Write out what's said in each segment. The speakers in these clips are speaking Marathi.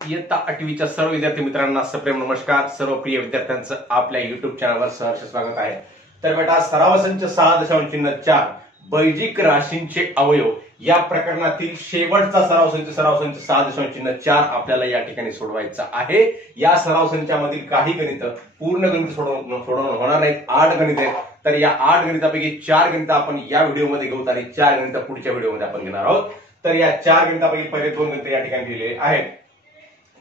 इयत्ता 8वीच्या सर्व विद्यार्थी मित्रांना सप्रेम नमस्कार. सर्व प्रिय विद्यार्थ्यांचं आपल्या युट्यूब चॅनलवर सहर्ष स्वागत आहे. तर बेटा सराव संच 6.4 बैजिक राशींचे अवयव या प्रकरणातील शेवटचा सराव संच 6.4 आपल्याला या ठिकाणी सोडवायचा आहे. या सराव संचामधील काही गणित पूर्ण गणित सोडवणं होणार नाहीत. 8 गणित आहेत. तर या 8 गणितापैकी 4 गणित आपण या व्हिडिओमध्ये घेऊ आणि 4 गणित पुढच्या व्हिडिओमध्ये आपण घेणार आहोत. तर या 4 गणितापैकी पहिले 2 गणित या ठिकाणी दिलेले आहेत.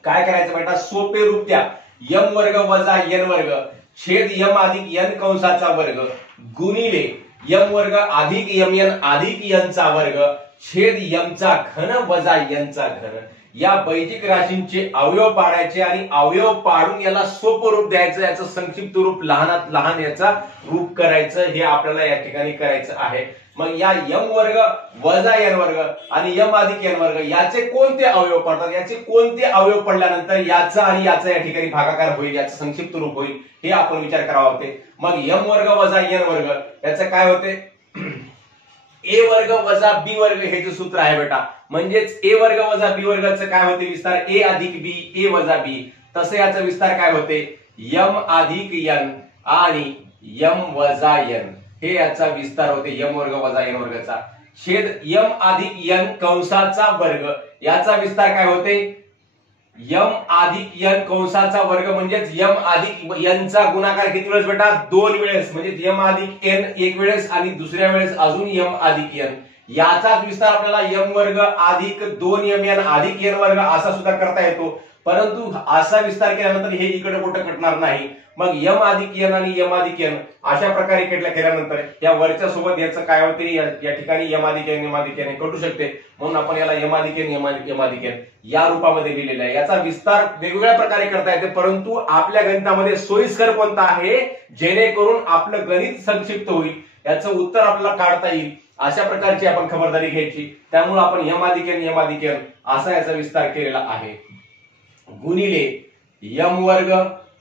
काय करायचं बेटा, सोपे रूप द्या. यम वर्ग वजा एन वर्ग छेद यम अधिक एन कंसाचा वर्ग गुणिले यम वर्ग अधिक यम एन अधिक एन चा वर्ग छेद यम चा घन वजा एन चा घन. या बैजिक राशींचे अवयव पाडायचे आणि अवयव पाडून याला सोपं रूप द्यायचं, याचं संक्षिप्त रूप लहानात लहान याचा रूप करायचं, हे आपल्याला या ठिकाणी करायचं आहे. मग या यम वर्ग वजा एन वर्ग आणि यम अधिक एन वर्ग याचे कोणते अवयव पडतात, याचे कोणते अवयव पडल्यानंतर याचा आणि याचा या ठिकाणी भागाकार होईल, याचं संक्षिप्त रूप होईल, हे आपण विचार करावा होते. मग यम वर्ग वजा एन वर्ग याचं काय होते, ए वर्ग वजा बी वर्ग हे जे सूत्र आहे बेटा, म्हणजेच ए वर्ग वजा बी वर्गाचं काय होते विस्तार, ए अधिक बी ए वजा बी. तसे याचा विस्तार काय होते, यम अधिक एन आणि यम वजा एन हे याचा विस्तार होते यम वर्ग वजा एन वर्गाचा छेद यम अधिक एन कंसाचा वर्ग याचा विस्तार काय होते, यम अधिक एन कंसाचा वर्ग म्हणजेच यम अधिक एन चा गुणाकार किती वेळेस बेटा, 2 वेळेस. म्हणजे यम अधिक एन एक वेळेस आणि दुसऱ्या वेळेस अजून यम अधिक एन. याचाच विस्तार आपल्याला यम वर्ग अधिक 2 यम एन अधिक एन वर्ग असा सुद्धा करता येतो. परंतु असा विस्तार केल्यानंतर हे इकडे कुठे कटणार नाही. मग यम अधिक एन आणि यम अधिक एन अशा प्रकारे केल्यानंतर या वरच्या सोबत याचं काय होते, या ठिकाणी यम अधिक एन कटू शकते. म्हणून आपण याला यम अधिक एन यम अधिक एन या रूपामध्ये लिहिलेलं आहे. याचा विस्तार वेगवेगळ्या प्रकारे करता येते, परंतु आपल्या गणितामध्ये सोयीस्कर कोणता आहे, जेणेकरून आपलं गणित संक्षिप्त होईल, याचं उत्तर आपल्याला काढता येईल, अशा प्रकारची आपण खबरदारी घ्यायची. त्यामुळे आपण यम अधिक एन असा याचा विस्तार केलेला आहे. गुणिले यम वर्ग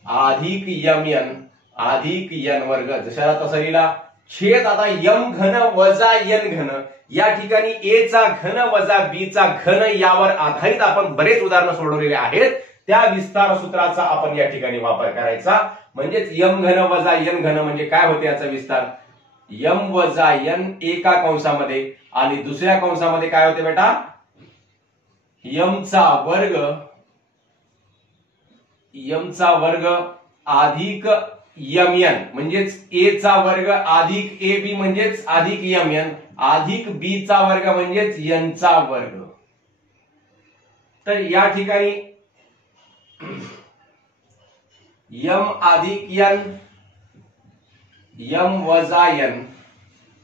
अधिक यम एन अधिक एन वर्ग जशाला तसा लिहिला छेद आता यम घन वजा एन घन. या ठिकाणी ए चा घन वजा बी चा घन यावर आधारित आपण बरेच उदाहरणं सोडवलेले आहेत. त्या विस्तार सूत्राचा आपण या ठिकाणी वापर करायचा. म्हणजेच यम घन वजा एन घन म्हणजे काय होते याचा विस्तार, यम वजा एन एका कंसामध्ये आणि दुसऱ्या कंसामध्ये काय होते बेटा, यम चा वर्ग अधिक यम एन म्हणजेच ए चा वर्ग अधिक ए बी म्हणजेच अधिक यम एन अधिक बी चा वर्ग म्हणजेच एन चा वर्ग. तर या ठिकाणी यम अधिक एन यम वजा एन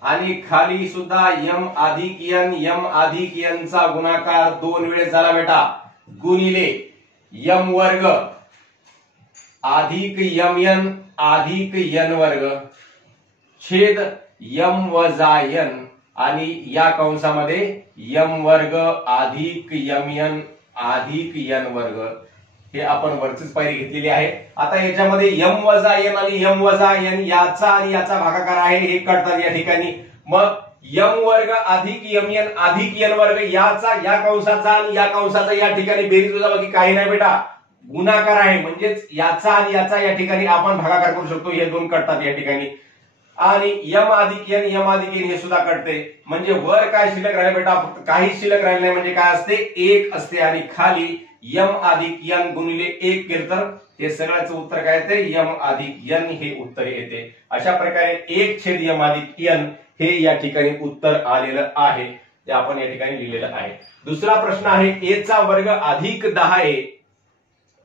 आणि खाली सुद्धा यम अधिक एन चा गुणाकार 2 वेळेस झाला बेटा, गुणिले यम वर्ग अधिक यम एन अधिक एन वर्ग छेद यम वजा एन आणि या कंसामध्ये यम वर्ग अधिक यम एन अधिक एन वर्ग. हे आपण वरचीच पायरी घेतलेली आहे. आता याच्यामध्ये यम वजा एन आणि यम वजा एन याचा आणि याचा भागाकार आहे, हे कळतात या ठिकाणी. मग यम वर्ग अधिक यम एन अधिक एन वर्ग याचा या कंसाचा आणि या कंसाचा या ठिकाणी बेरीज वजाबाकी काही नाही बेटा, गुणाकार आहे. म्हणजेच याचा आणि याचा या ठिकाणी आपण भागाकार करू शकतो, हे 2 कटतात या ठिकाणी. आणि यम अधिक एन हे सुद्धा कटते. म्हणजे वर काय शिल्लक राहिले बेटा, फक्त काही शिल्लक राहिले नाही. म्हणजे काय असते, 1 असते आणि खाली यम अधिक एन गुणिले 1 केलं तर हे सगळ्याचं उत्तर काय येते, यम अधिक एन हे उत्तर येते. अशा प्रकारे 1 छेद यम अधिक एन हे या ठिकाणी उत्तर आलेलं आहे, ते आपण या ठिकाणी लिहिलेलं आहे. दुसरा प्रश्न आहे, ए चा वर्ग अधिक 10a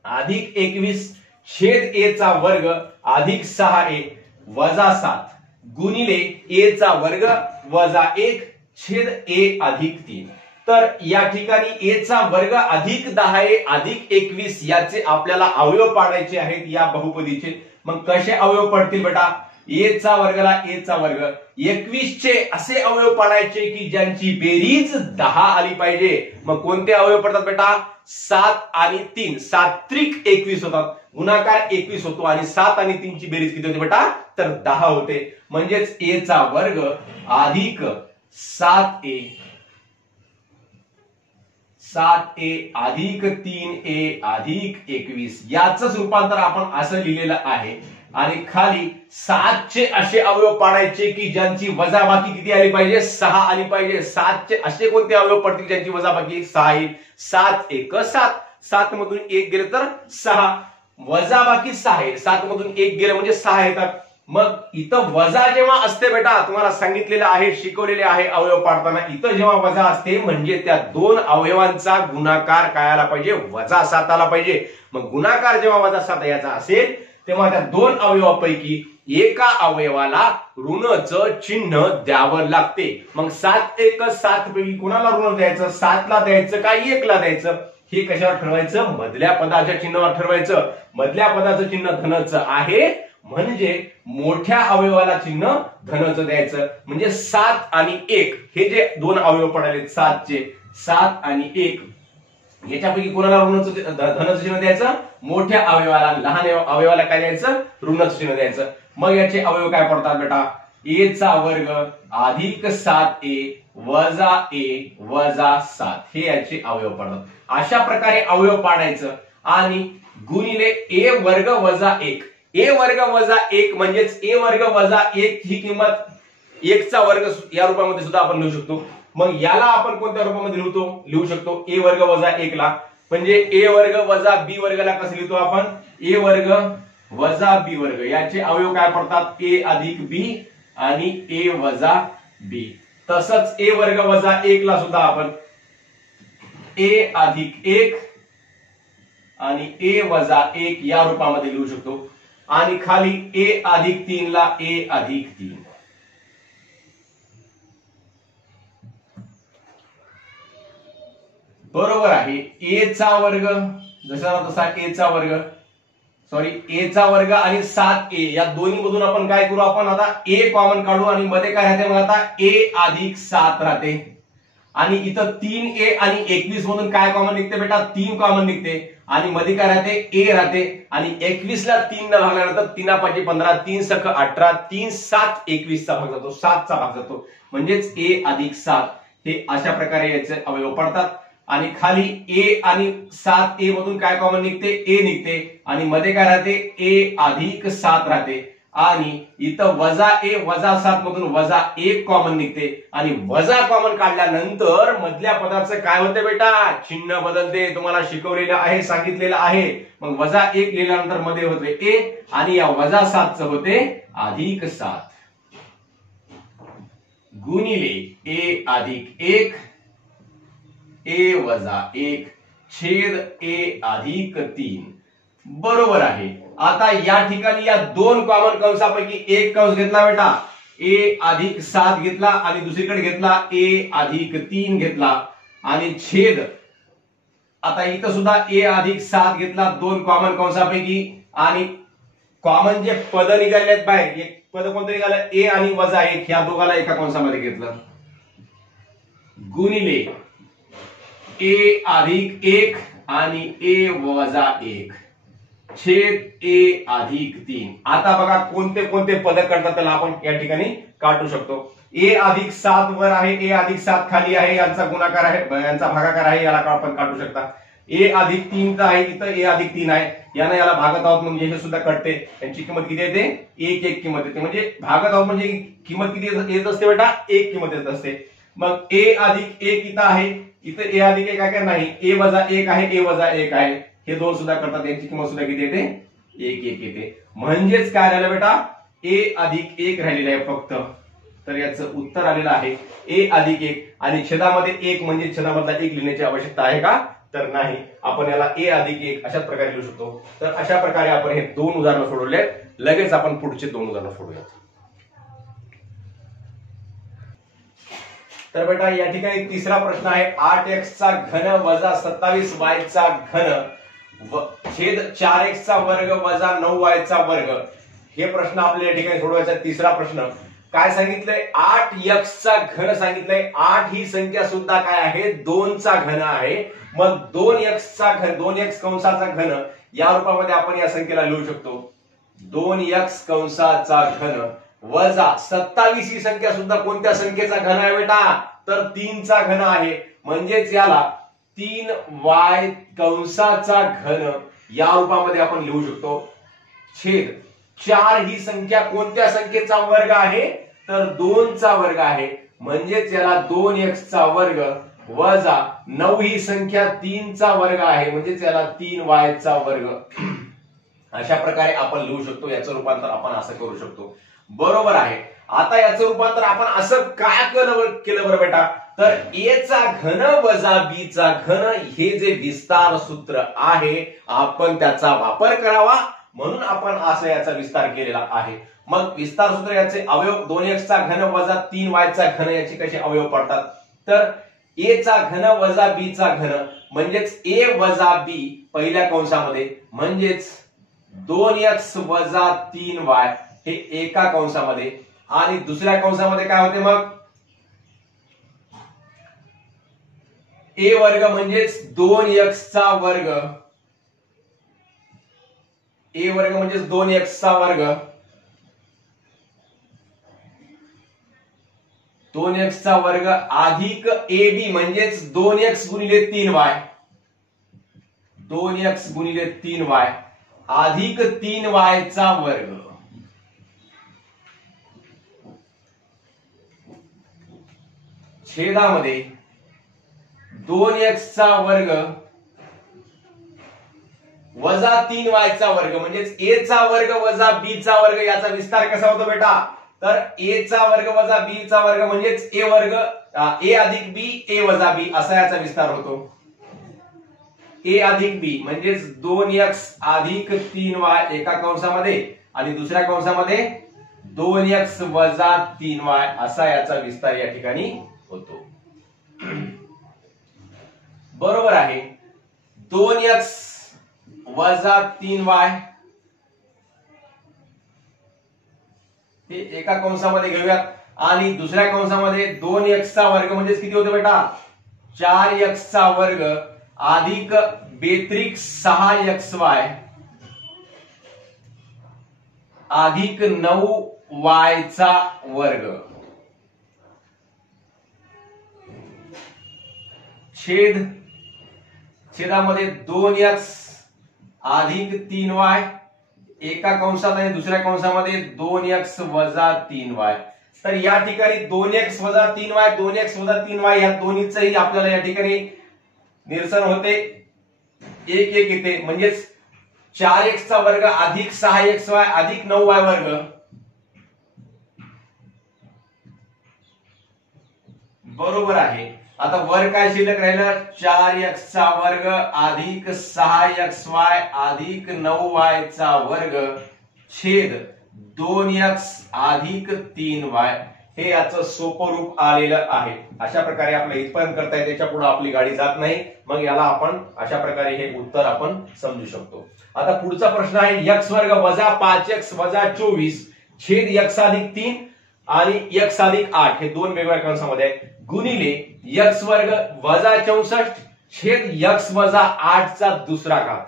अधिक 21 छेद ए चा वर्ग अधिक 6a वजा 7 गुणिले ए चा वर्ग वजा 1 छेद ए अधिक 3. तर या ठिकाणी ए चा वर्ग अधिक 10a अधिक 21 याचे आपल्याला अवयव पाडायचे आहेत या बहुपदीचे. मग कसे अवयव पडतील बेटा, ए चा वर्गला ए चा वर्ग 21 चे असे अवयव पाडायचे की ज्यांची बेरीज 10 आली पाहिजे. मग कोणते अवयव पडतात बेटा, 7 आणि 3 7 21 होतात, गुणाकार 21 होतो आणि 7 आणि 3 ची बेरीज किती होते बेटा, तर 10 होते. म्हणजेच ए चा वर्ग अधिक 7a 7a अधिक 3a अधिक 21 याच रूपांतर आपण असं लिहिलेलं आहे। आणि खाली 7 चे असे अवयव पाडायचे की ज्यांची वजाबाकी किती आली पाहिजे, 6 आली पाहिजे। 7 चे असे कोणते अवयव पडतील ज्यांची वजाबाकी 6 येईल। 7 एक 7, 7 मधून 1 गेले तर 6, वजाबाकी 6 आहे, 7 मधून 1 गेले म्हणजे 6 येतात। मग इथं वजा जेव्हा असते बेटा, तुम्हाला सांगितलेलं आहे, शिकवलेले आहे अवयव पाडताना, इथं जेव्हा वजा असते म्हणजे त्या दोन अवयवांचा गुणाकार काय आला पाहिजे, -7 आला पाहिजे। मग गुणाकार जेव्हा -7 याचा असेल तेव्हा त्या दोन अवयवापैकी एका अवयवाला ऋणचं चिन्ह द्यावं लागते। मग 7 एक 7 पैकी कोणाला ऋण द्यायचं, 7 ला द्यायचं का 1 ला द्यायचं, हे कशावर ठरवायचं, मधल्या पदाच्या चिन्हावर ठरवायचं। मधल्या पदाचं चिन्ह धनचं आहे म्हणजे मोठ्या अवयवाला चिन्ह धनचं द्यायचं। म्हणजे 7 आणि 1 हे जे दोन अवयव पडाले 7 चे, 7 आणि 1 याच्यापैकी कोणाला धनचं चिन्ह द्यायचं, मोठ्या अवयवाला, लहान अवयवाला काय द्यायचं, ऋणाचं चिन्ह द्यायचं। मग याचे अवयव काय पडतात बेटा, a चा वर्ग अधिक 7a वजा a वजा 7 हे याचे अवयव पडतात। अशा प्रकारे अवयव पाडायचं आणि गुणिले a वर्ग वजा 1, a वर्ग वजा 1 म्हणजेच a वर्ग वजा 1 ही किंमत 1 चा वर्ग या रूपामध्ये सुद्धा आपण लिहू शकतो। मग याला आपण कोणत्या रूपामध्ये लिहू शकतो, a वर्ग वजा 1 ला, म्हणजे a वर्ग वजा b वर्गाला कसं लिहितो आपण, a वर्ग वजा b वर्ग, याचे अवयव काय पडतात, a अधिक b आणि a वजा b। तसंच a वर्ग वजा 1 ला सुद्धा आपण a अधिक 1 आणि a वजा 1 या रूपामध्ये लिहू शकतो। आणि खाली a अधिक 3 ला a अधिक 3। बरोबर आहे, a चा वर्ग जसा तसा a चा वर्ग, सॉरी a चा वर्ग आणि 7a या दोन्ही मधून आपण काय करू, आपण आता a कॉमन काढू आणि मध्ये काय राहते, मग आता a अधिक 7 राहते। आणि इथं 3a आणि 21 मधून काय कॉमन निघते बेटा, 3 कॉमन निघते आणि मध्ये काय राहते, a राहते। आणि 21 ला 3 न भागल्यानंतर 3 5 15, 3 सख 18, 3 7 21 चा भाग जातो, 7 चा भाग जातो, म्हणजेच a अधिक 7 हे अशा प्रकारे याचे अवयव पडतात। आणि खाली a आणि 7a मधून काय कॉमन निघते, a निघते आणि मध्ये काय राहते, a अधिक 7 राहते। आणि इथं वजा a वजा 7 मधून वजा 1 कॉमन निघते आणि वजा कॉमन काढल्यानंतर मधल्या पदाचं काय होते बेटा, चिन्ह बदलते, तुम्हाला शिकवलेलं आहे, सांगितलेलं आहे। मग वजा 1 लिहिल्यानंतर मध्ये होते a आणि या वजा 7 च होते अधिक 7 गुणिले a अधिक 1 a वजा 1 छेद a अधिक 3। बरोबर आहे। आता या ठिकाणी या दोन कॉमन कंसापैकी एक कंस घेतला बेटा, a अधिक 7 घेतला आणि दुसरीकडे घेतला a अधिक 3 घेतला आणि छेद, आता इथं सुद्धा a अधिक 7 घेतला दोन कॉमन कंसापैकी आणि कॉमन जे पद निघाले आहेत बाहेर, एक पद कोणतं निघालं, a आणि वजा 1 ह्या दोघाला एका कंसामध्ये घेतलं गुणिले a अधिक 1 आणि a वजा 1 छेद a अधिक 3। आता बघा कोणते कोणते पद करतात त्याला आपण या ठिकाणी काढू शकतो। a अधिक 7 वर आहे, a अधिक 7 खाली आहे, यांचा गुणाकार आहे, यांचा भागाकार आहे, याला आपण काढू शकता। a अधिक 3 आहे, इथं a अधिक 3 आहे, याला याला भागत आहोत म्हणजे हे सुद्धा कटते, यांची किंमत किती येते, 1 1 किंमत येते, म्हणजे भागत आहोत म्हणजे किंमत किती येत असते बेटा, 1 किंमत येत असते। मग a अधिक 1 इथं आहे, इथं a अधिक 1 आहे नाही, a वजा 1 आहे, a वजा 1 आहे, हे दोन सुद्धा करतात, यांची किंमत सुद्धा किती येते, 1 1 येते। म्हणजेच काय राहिलं बेटा, a अधिक 1 राहिलेलं आहे फक्त। तर याचं उत्तर आलेलं आहे a अधिक 1 आणि छेदामध्ये 1 म्हणजे छेदामधला 1 लिहिण्याची आवश्यकता आहे का, तर नाही। आपण याला a अधिक 1 अशाच प्रकारे लिहू शकतो। तर अशा प्रकारे आपण हे दोन उदाहरणं सोडवले, लगेच आपण पुढचे दोन उदाहरणं सोडूयात। तर बेटा या ठिकाणी तिसरा प्रश्न आहे, 8x चा घन वजा 27y चा घन छेद 4x चा वर्ग वजा 9y चा वर्ग। हे प्रश्न आपल्याला या ठिकाणी सोडवायचा। तिसरा प्रश्न काय सांगितलंय, 8x चा घन सांगितलंय। 8 ही संख्या सुद्धा काय आहे, 2 चा घन आहे। मग 2x चा घन, 2x कंसाचा घन या रूपामध्ये आपण या संख्येला लिहू शकतो, 2x कंसाचा घन वजा 27 ही संख्या सुद्धा कोणत्या संख्येचा घन आहे बेटा, तर 3 चा घन आहे। म्हणजेच याला 3y कंसाचा घन या रूपामध्ये आपण लिहू शकतो, छेद 4 ही संख्या कोणत्या संख्येचा वर्ग आहे, तर 2 चा वर्ग आहे, म्हणजेच याला 2x चा वर्ग वजा 9 ही संख्या 3 चा वर्ग आहे, म्हणजेच याला 3y चा वर्ग. अशा प्रकारे आपण लिहू शकतो. याचं रूपांतर आपण असं करू शकतो. बरोबर आहे. आता याचं रूपांतर आपण असं काय केलं बरं बेटा, तर a चा घन वजा b चा घन हे जे विस्तार सूत्र आहे आपण त्याचा वापर करावा, म्हणून आपण असं याचा विस्तार केलेला आहे. मग विस्तार सूत्र याचे अवयव 2x चा घन वजा 3y चा घन याचे कसे अवयव पडतात, तर a चा घन वजा b चा घन म्हणजेच a वजा b पहिल्या कंसामध्ये, म्हणजेच 2x वजा 3y हे एका कंसामध्ये, आणि दुसऱ्या कंसामध्ये काय होते मग a वर्ग म्हणजेच 2x चा वर्ग, a वर्ग म्हणजेच 2x चा वर्ग, 2x चा वर्ग अधिक ab म्हणजेच 2x गुणिले 3y, 2x गुणिले 3y अधिक 3y चा वर्ग, छेदामध्ये 2x चा वर्ग वजा 3y चा वर्ग म्हणजेच a चा वर्ग वजा b चा वर्ग. याचा विस्तार कसा होतो बेटा, तर a चा वर्ग वजा b चा वर्ग म्हणजेच a वर्ग, a अधिक b, a वजा b असा याचा विस्तार होतो. a अधिक b म्हणजेच 2x अधिक 3y एका कंसामध्ये, आणि दुसऱ्या कंसामध्ये 2x वजा 3y असा याचा विस्तार या ठिकाणी होतो. बरोबर आहे. 2x वजा 3y हे एका कंसामध्ये घेऊयात, आणि दुसऱ्या कंसामध्ये 2x चा वर्ग म्हणजेच किती होते बेटा, 4x चा वर्ग अधिक बेत्रिक 6xy अधिक 9y चा वर्ग, छेदामध्ये 2x अधिक 3y एका कंसात आणि दुसऱ्या कंसामध्ये 2x वजा 3y. तर या ठिकाणी 2x वजा 3y, 2x वजा 3y या दोन्हीचंही आपल्याला या ठिकाणी निरसन होते, 1 1 येते, म्हणजेच 4x चा वर्ग अधिक 6xy अधिक 9y वर्ग. बरोबर आहे. आता वर काय शिल्लक राहिलं, 4x चा वर्ग अधिक 6xy अधिक 9y चा वर्ग छेद 2x अधिक 3y. हे याचं सोपं रूप आलेलं आहे. अशा प्रकारे आपल्याला इथपर्यंत करता येते, त्याच्या पुढे आपली गाडी जात नाही. मग याला आपण अशा प्रकारे हे उत्तर आपण समजू शकतो. आता पुढचा प्रश्न आहे, x वर्ग वजा 5x वजा 24 छेद x अधिक 3 आणि x अधिक 8 हे दोन वेगवेगळ्या कंसामध्ये आहे, गुणिले x वर्ग वजा 64 छेद x वजा 8 चा दुसरा घात.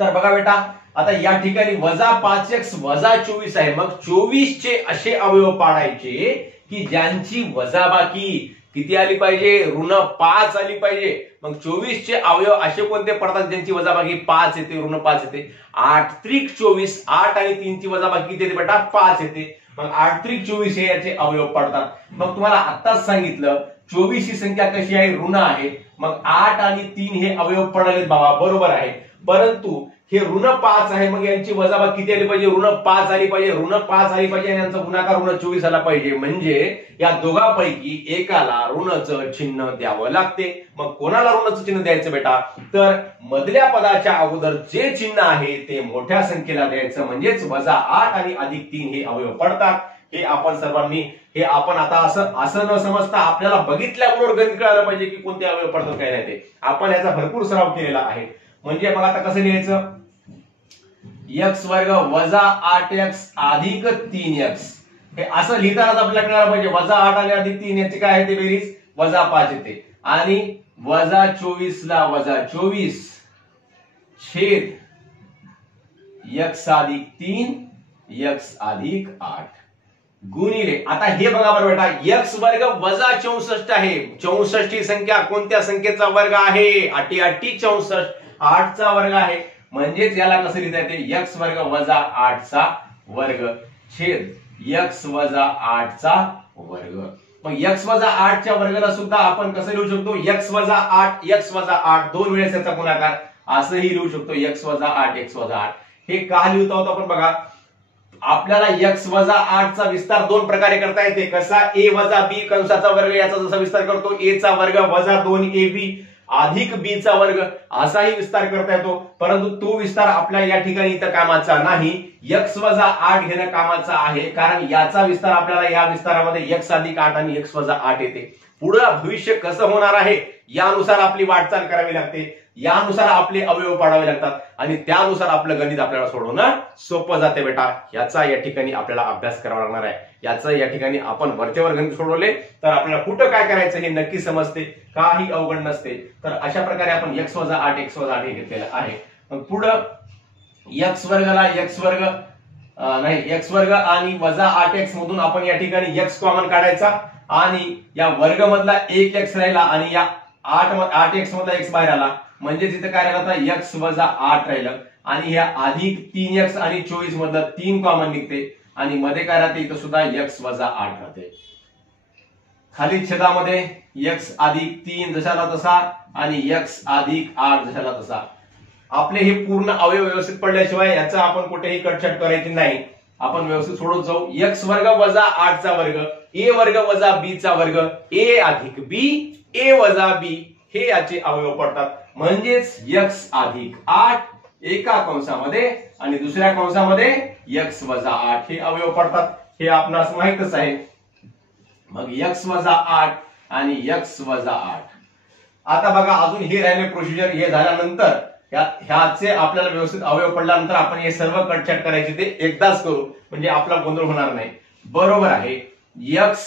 तर बघा बेटा, आता या ठिकाणी वजा 5x वजा 24 आहे, मग 24 चे असे अवयव पाडायचे की ज्यांची वजाबाकी किती आली पाहिजे, ऋण 5 आली पाहिजे. मग 24 चे अवयव असे कोणते पडतात ज्यांची वजाबाकी 5 येते, ऋण 5 येते. 8 त्रिक 24, 8 आणि 3 ची वजाबाकी किती येते बेटा, 5 येते. मग 8 त्रिक 24 हे याचे अवयव पडतात. मग तुम्हाला आत्ताच सांगितलं 24 ही संख्या कशी आहे, ऋण आहे. मग 8 आणि 3 हे अवयव पडले बाबा, बरोबर आहे. परंतु हे ऋण 5 आहे, मग यांची वजाबाकी किती आली पाहिजे, ऋण 5 आली पाहिजे, ऋण 5 आली पाहिजे, आणि यांचा गुणाकार ऋण 24 आला पाहिजे. म्हणजे या दोघांपैकी एकाला ऋणचं चिन्ह द्यावं लागते. मग कोणाला ऋणचं चिन्ह द्यायचं बेटा, तर मधल्या पदाच्या अगोदर जे चिन्ह आहे ते मोठ्या संख्येला द्यायचं, म्हणजेच वजा 8 आणि अधिक 3 हे अवयव पडतात. हे आपण सर्वांनी, हे आपण आता असं न समजता आपल्याला बघितल्याबरोबर गणित कळायला पाहिजे की कोणते अवयव पडतात काय नाही ते. आपण याचा भरपूर सराव केलेला आहे. म्हणजे मग आता कसं लिहायचं, x वर्ग वजा 8x अधिक 3x हे असं लिहितानाच आपल्याला कळायला पाहिजे. वजा 8 आणि अधिक 3 याची काय आहे ते बेरीज, वजा 5 येते. आणि वजा 24 ला वजा 24 छेद x अधिक 3 x अधिक 8. गुणिले, आता हे बघा बरं बेटा, एक्स वर्ग वजा 64 आहे. 64 ही संख्या कोणत्या संख्येचा वर्ग आहे? 8 64, 8 चा वर्ग आहे. म्हणजेच याला कसं लिहिता येते? एक्स वर्ग वजा 8 चा वर्ग छेद एक्स वजा 8 चा वर्ग. मग एक्स वजा 8 च्या वर्गाला सुद्धा आपण कसं लिहू शकतो? एक्स वजा 8 एक्स वजा 8 दोन वेळेस याचा गुणाकार असंही लिहू शकतो. एक्स वजा 8 एक्स वजा 8. हे का लिहितो आहोत आपण बघा, आपल्याला एक्स वजा 8 चा विस्तार दोन प्रकारे करता येते. कसा? ए वजा बी कंसाचा वर्ग याचा जसा विस्तार करतो, ए चा वर्ग वजा 2ab अधिक बी चा वर्ग असाही विस्तार करता येतो. परंतु तो विस्तार आपल्या या ठिकाणी इथं कामाचा नाही. एक्स वजा 8 घेणं कामाचा आहे, कारण याचा विस्तार आपल्याला या विस्तारामध्ये एक्स अधिक 8 आणि एक्स वजा 8 येते. पुढं भविष्य कसं होणार आहे यानुसार आपली वाटचाल करावी लागते, यानुसार आपले अवयव पाडावे लागतात आणि त्यानुसार आपलं गणित आपल्याला सोडवणं सोपं जाते बेटा. याचा या ठिकाणी आपल्याला अभ्यास करावा लागणार आहे. याचा या ठिकाणी आपण वरचेवर गणित सोडवले तर आपल्याला कुठं काय करायचं हे नक्की समजते, काही अवघड नसते. तर अशा प्रकारे आपण एक्स वजा 8 एक्स वजा 8 हे घेतलेलं आहे. मग पुढं एक्स वर्गला एक्स वर्ग नाही एक्स वर्ग आणि वजा 8x मधून आपण या ठिकाणी एक्स कॉमन काढायचा आणि या वर्ग मधला 1x राहिला आणि या 8x मधला x बाहेर आला. म्हणजे तिथे काय राहिलं? आता एक्स वजा 8 राहिलं आणि ह्या अधिक 3x आणि 24 मधलं 3 कॉमन निघते आणि मध्ये काय राहते? इथं सुद्धा एक्स वजा 8 राहते. खाली छेदामध्ये एक्स अधिक 3 जशाला तसा आणि एक्स अधिक 8 जशाला तसा. आपले हे पूर्ण अवयव व्यवस्थित पडल्याशिवाय याचा आपण कुठेही कटछट करायची नाही. आपण व्यवस्थित सोडवत जाऊ. एक्स वर्ग वजा 8 चा वर्ग, ए वर्ग वजा बी चा वर्ग, ए अधिक बी, ए वजा बी हे याचे अवयव पडतात. म्हणजेच एक्स अधिक 8 एका कंसामध्ये आणि दुसऱ्या कंसामध्ये एक्स वजा 8 हे अवयव पडतात. हे आपणास माहितच आहे. मग एक्स वजा 8 आणि एक्स वजा 8. आता बघा अजून हे राहिले प्रोसिजर. हे झाल्यानंतर ह्याचे आपल्याला व्यवस्थित अवयव पडल्यानंतर आपण हे सर्व कटछट करायचे ते एकदाच करू, म्हणजे आपला गोंधळ होणार नाही. बरोबर आहे. एक्स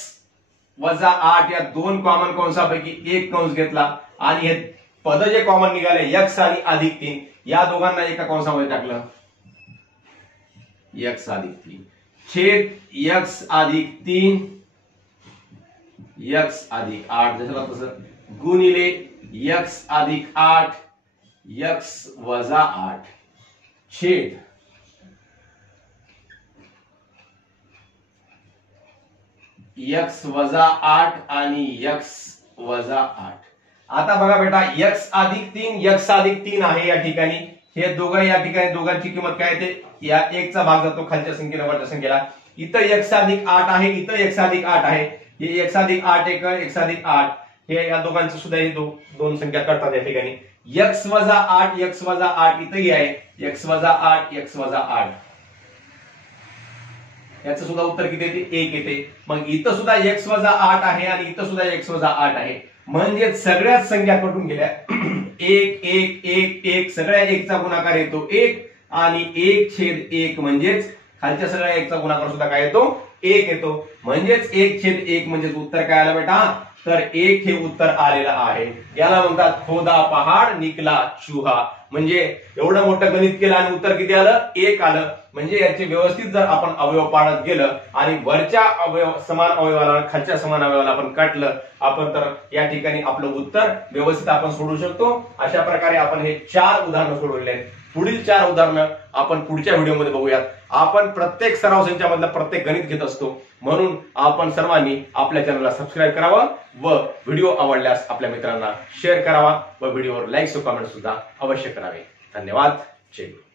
वजा 8 या दोन कॉमन कंसापैकी एक कंस घेतला आणि हे पद जे कॉमन निघाले एक्स आणि अधिक 3 या दोघांना एका कंसामध्ये टाकलं. एक्स अधिक 3 छेद एक्स अधिक 3 एक्स अधिक 8 जसं तसं गुणिले एक्स अधिक 8 एक्स वजा 8 छेद एक्स वजा 8 आणि एक्स वजा 8. आता बघा बेटा, एक्स अधिक 3 एक्स अधिक 3 आहे या ठिकाणी. हे दोघं या ठिकाणी दोघांची किंमत काय येते? या 1 चा भाग जातो खालच्या संख्येला वरच्या संख्येला. इथं एक्स अधिक 8 आहे, इथं एक्स अधिक 8 आहे. हे एक्स अधिक 8 एक एक्स अधिक 8 हे या दोघांचं सुद्धा हे दोन संख्या करतात या ठिकाणी. एक्स वजा 8 एक्स वजा 8 इथंही आहे. एक्स वजा 8 एक्स वजा 8 याचं सुद्धा उत्तर किती येते? 1 येते. मग इथं सुद्धा एक्स वजा 8 आहे आणि इथं सुद्धा एक्स वजा 8 आहे. म्हणजे सगळ्याच संख्या कटून गेल्या. 1 1 1 1 सगळ्या 1 चा गुणाकार येतो 1 आणि 1 छेद 1 म्हणजेच खालच्या सगळ्या 1 चा गुणाकार सुद्धा काय येतो? 1 येतो. म्हणजेच 1 छेद 1 म्हणजेच उत्तर काय आलं बेटा? तर 1 हे उत्तर आलेलं आहे. याला म्हणतात खोदा पहाड निकला चुहा. म्हणजे एवढं मोठं गणित केलं आणि उत्तर किती आलं? 1 आलं. म्हणजे याचे व्यवस्थित जर आपण अवयव पाडत गेलं आणि वरच्या अवयव समान अवयवाला खालच्या समान अवयवाला आपण काटलं आपण तर या ठिकाणी आपलं उत्तर व्यवस्थित आपण सोडू शकतो. अशा प्रकारे आपण हे 4 उदाहरणं सोडवले आहेत. पुढील 4 उदाहरणं आपण पुढच्या व्हिडिओमध्ये बघूयात. आपण प्रत्येक सराव संचामधलं प्रत्येक गणित घेत असतो, म्हणून आपण सर्वांनी आपल्या चॅनलला सबस्क्राईब करावं व व्हिडिओ आवडल्यास आपल्या मित्रांना शेअर करावा व व्हिडिओवर लाईक व कमेंट सुद्धा अवश्य करावे. धन्यवाद. जय हिंद.